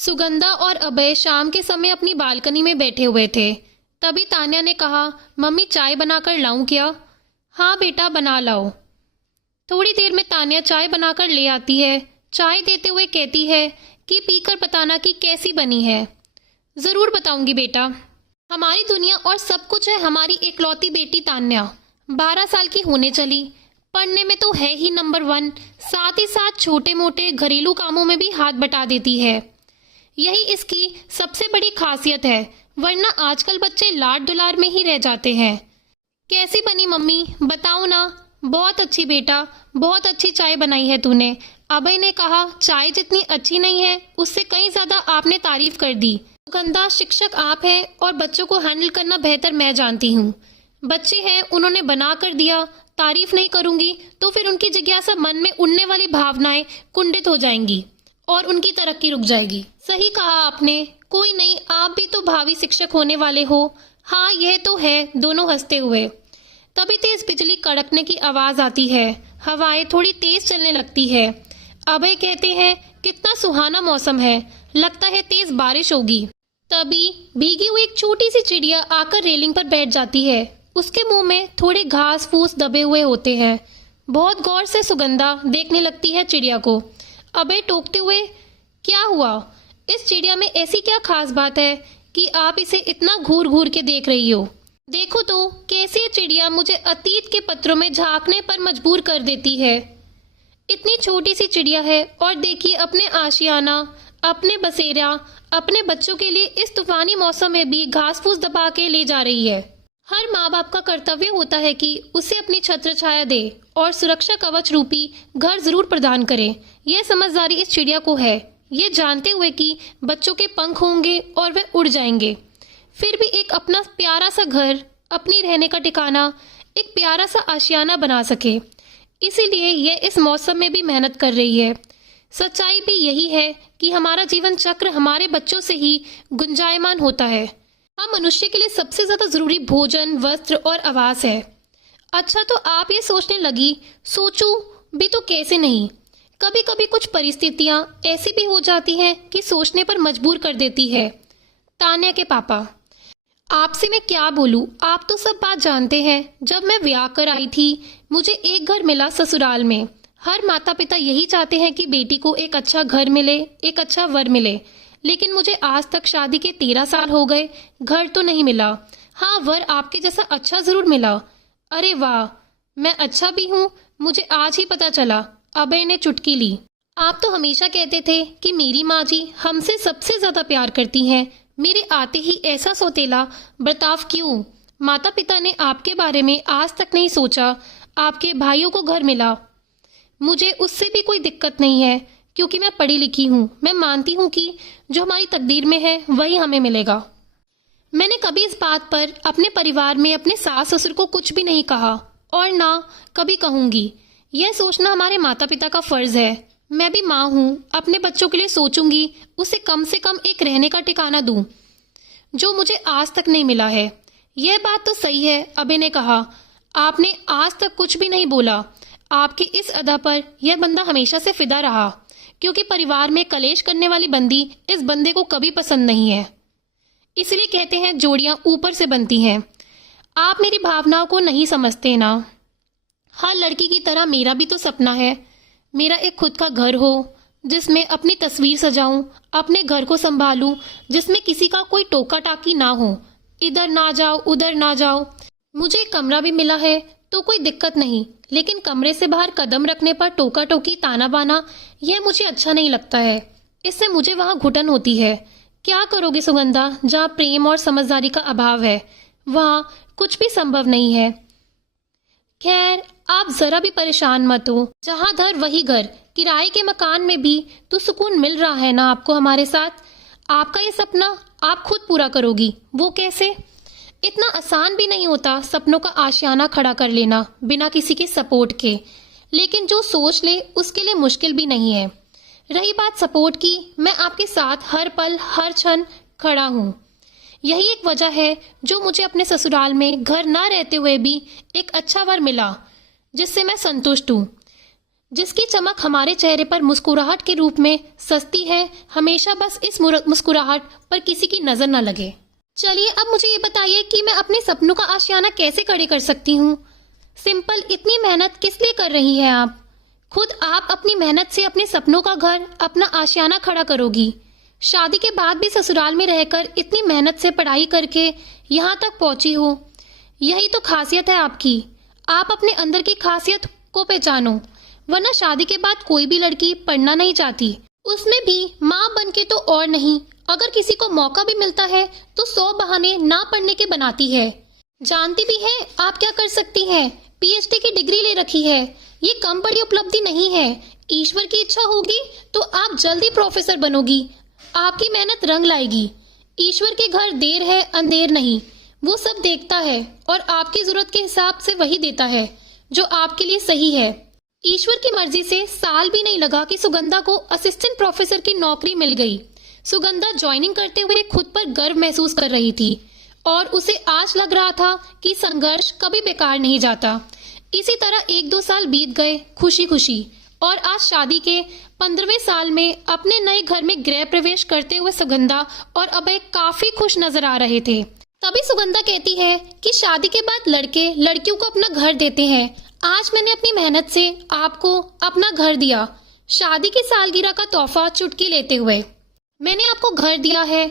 सुगंधा और अभय शाम के समय अपनी बालकनी में बैठे हुए थे। तभी तान्या ने कहा, मम्मी चाय बनाकर लाऊं क्या? हाँ बेटा, बना लाओ। थोड़ी देर में तान्या चाय बनाकर ले आती है। चाय देते हुए कहती है कि पीकर बताना कि कैसी बनी है। जरूर बताऊंगी बेटा। हमारी दुनिया और सब कुछ है हमारी एकलौती बेटी तान्या। 12 साल की होने चली। पढ़ने में तो है ही नंबर 1, साथ ही साथ छोटे मोटे घरेलू कामों में भी हाथ बटा देती है। यही इसकी सबसे बड़ी खासियत है, वरना आजकल बच्चे लाड दुलार में ही रह जाते हैं। कैसी बनी मम्मी, बताओ ना। बहुत अच्छी बेटा, बहुत अच्छी चाय बनाई है तूने। अभय ने कहा, चाय जितनी अच्छी नहीं है उससे कहीं ज्यादा आपने तारीफ कर दी। सुगंधा, शिक्षक आप हैं और बच्चों को हैंडल करना बेहतर मैं जानती हूँ। बच्चे हैं, उन्होंने बना कर दिया, तारीफ नहीं करूंगी तो फिर उनकी जिज्ञासा, मन में उड़ने वाली भावनाएं कुंठित हो जाएंगी और उनकी तरक्की रुक जाएगी। सही कहा आपने। कोई नहीं, आप भी तो भावी शिक्षक होने वाले हो। हाँ यह तो है, दोनों हंसते हुए। तभी तेज बिजली कड़कने की आवाज आती है। हवाएं थोड़ी तेज चलने लगती है। अभय कहते हैं, कितना सुहाना मौसम है, लगता है तेज बारिश होगी। तभी भीगी हुई एक छोटी सी चिड़िया आकर रेलिंग पर बैठ जाती है। उसके मुंह में थोड़े घास फूस दबे हुए होते हैं। बहुत गौर से सुगंधा देखने लगती है चिड़िया को। अभय टोकते हुए, क्या हुआ? इस चिड़िया में ऐसी क्या खास बात है कि आप इसे इतना घूर घूर के देख रही हो? देखो तो कैसी चिड़िया मुझे अतीत के पत्रों में झांकने पर मजबूर कर देती है। इतनी छोटी सी चिड़िया है और देखिए अपने आशियाना, अपने बसेरा, अपने बच्चों के लिए इस तूफानी मौसम में भी घास फूस दबा के ले जा रही है। हर माँ बाप का कर्तव्य होता है कि उसे अपनी छत्र छाया दे और सुरक्षा कवच रूपी घर जरूर प्रदान करे। यह समझदारी इस चिड़िया को है, ये जानते हुए कि बच्चों के पंख होंगे और वे उड़ जाएंगे, फिर भी एक अपना प्यारा सा घर, अपनी रहने का ठिकाना, एक प्यारा सा आशियाना बना सके। इसीलिए यह इस मौसम में भी मेहनत कर रही है। सच्चाई भी यही है कि हमारा जीवन चक्र हमारे बच्चों से ही गुंजायमान होता है। हम मनुष्य के लिए सबसे ज्यादा जरूरी भोजन, वस्त्र और आवास है। अच्छा, तो आप ये सोचने लगी, सोचूं भी तो कैसे नहीं। कभी कभी कुछ परिस्थितियां ऐसी भी हो जाती हैं कि सोचने पर मजबूर कर देती है। तान्या के पापा, आपसे मैं क्या बोलूं, आप तो सब बात जानते हैं। जब मैं ब्याह कर आई थी, मुझे एक घर मिला ससुराल में। हर माता पिता यही चाहते हैं कि बेटी को एक अच्छा घर मिले, एक अच्छा वर मिले। लेकिन मुझे आज तक शादी के 13 साल हो गए, घर तो नहीं मिला। हाँ, वर आपके जैसा अच्छा जरूर मिला। अरे वाह, मैं अच्छा भी हूँ, मुझे आज ही पता चला। अभय ने चुटकी ली। आप तो हमेशा कहते थे कि मेरी माँ जी हमसे सबसे ज्यादा प्यार करती हैं, मेरे आते ही ऐसा सौतेला बर्ताव क्यों? माता पिता ने आपके बारे में आज तक नहीं सोचा। आपके भाइयों को घर मिला, मुझे उससे भी कोई दिक्कत नहीं है, क्योंकि मैं पढ़ी लिखी हूँ। मैं मानती हूँ कि जो हमारी तकदीर में है वही हमें मिलेगा। मैंने कभी इस बात पर अपने परिवार में अपने सास ससुर को कुछ भी नहीं कहा और ना कभी कहूंगी। यह सोचना हमारे माता पिता का फर्ज है। मैं भी माँ हूँ, अपने बच्चों के लिए सोचूंगी, उसे कम से कम एक रहने का ठिकाना दूं, जो मुझे आज तक नहीं मिला है। यह बात तो सही है, अभय ने कहा। आपने आज तक कुछ भी नहीं बोला। आपकी इस अदा पर यह बंदा हमेशा से फिदा रहा, क्योंकि परिवार में कलेश करने वाली बंदी इस बंदे को कभी पसंद नहीं है। इसलिए कहते हैं जोड़ियां ऊपर से बनती हैं। आप मेरी भावनाओं को नहीं समझते ना। हर लड़की की तरह मेरा भी तो सपना है, मेरा एक खुद का घर हो, जिसमें अपनी तस्वीर सजाऊं, अपने घर को संभालूं, जिसमें किसी का कोई टोका टाकी ना हो, इधर ना जाओ उधर ना जाओ। मुझे कमरा भी मिला है तो कोई दिक्कत नहीं, लेकिन कमरे से बाहर कदम रखने पर टोका टोकी ताना बाना, यह मुझे अच्छा नहीं लगता है। इससे मुझे वहां घुटन होती है। क्या करोगे सुगंधा, जहाँ प्रेम और समझदारी का अभाव है वहां कुछ भी संभव नहीं है। खैर, आप जरा भी परेशान मत हो। जहाँ घर वही घर, किराए के मकान में भी तो सुकून मिल रहा है ना आपको हमारे साथ। आपका ये सपना आप खुद पूरा करोगी। वो कैसे? इतना आसान भी नहीं होता सपनों का आशियाना खड़ा कर लेना बिना किसी के सपोर्ट के, लेकिन जो सोच ले उसके लिए मुश्किल भी नहीं है। रही बात सपोर्ट की, मैं आपके साथ हर पल हर क्षण खड़ा हूँ। यही एक वजह है जो मुझे अपने ससुराल में घर ना रहते हुए भी एक अच्छा वर मिला, जिससे मैं संतुष्ट हूँ। जिसकी चमक हमारे चेहरे पर मुस्कुराहट के रूप में सस्ती है, हमेशा बस इस मुस्कुराहट पर किसी की नजर न लगे। चलिए अब मुझे ये बताइए कि मैं अपने सपनों का आशियाना कैसे खड़े कर सकती हूँ। सिंपल, इतनी मेहनत किस लिए कर रही हैं आप? खुद आप अपनी मेहनत से अपने सपनों का घर, अपना आशियाना खड़ा करोगी। शादी के बाद भी ससुराल में रहकर इतनी मेहनत से पढ़ाई करके यहाँ तक पहुंची हो, यही तो खासियत है आपकी। आप अपने अंदर की खासियत को पहचानो, वरना शादी के बाद कोई भी लड़की पढ़ना नहीं चाहती, उसमें भी माँ बन के तो और नहीं। अगर किसी को मौका भी मिलता है तो 100 बहाने ना पढ़ने के बनाती है। जानती भी है आप क्या कर सकती हैं, पीएचडी की डिग्री ले रखी है। ये कम बड़ी उपलब्धि नहीं है। ईश्वर की इच्छा होगी तो आप जल्दी प्रोफेसर बनोगी। आपकी मेहनत रंग लाएगी। ईश्वर के घर देर है अंधेर नहीं, वो सब देखता है और आपकी जरूरत के हिसाब से वही देता है जो आपके लिए सही है। ईश्वर की मर्जी से साल भी नहीं लगा कि सुगंधा को असिस्टेंट प्रोफेसर की नौकरी मिल गई। सुगंधा ज्वाइनिंग करते हुए खुद पर गर्व महसूस कर रही थी और उसे आज लग रहा था कि संघर्ष कभी बेकार नहीं जाता। इसी तरह 1-2 साल बीत गए खुशी खुशी, और आज शादी के 15वें साल में अपने नए घर में गृह प्रवेश करते हुए सुगंधा और अभय काफी खुश नजर आ रहे थे। तभी सुगंधा कहती है कि शादी के बाद लड़के लड़कियों को अपना घर देते हैं। आज मैंने अपनी मेहनत से आपको अपना घर दिया, शादी की सालगिरह का तोहफा चुटकी लेते हुए मैंने आपको घर दिया है।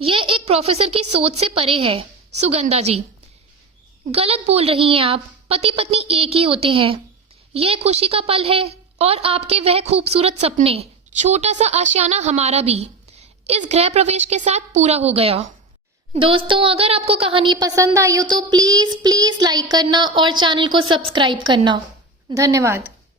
यह एक प्रोफेसर की सोच से परे है। सुगंधा जी, गलत बोल रही हैं आप। पति पत्नी एक ही होते हैं। यह खुशी का पल है और आपके वह खूबसूरत सपने, छोटा सा आशियाना हमारा भी इस गृह प्रवेश के साथ पूरा हो गया। दोस्तों, अगर आपको कहानी पसंद आई हो तो प्लीज लाइक करना और चैनल को सब्सक्राइब करना। धन्यवाद।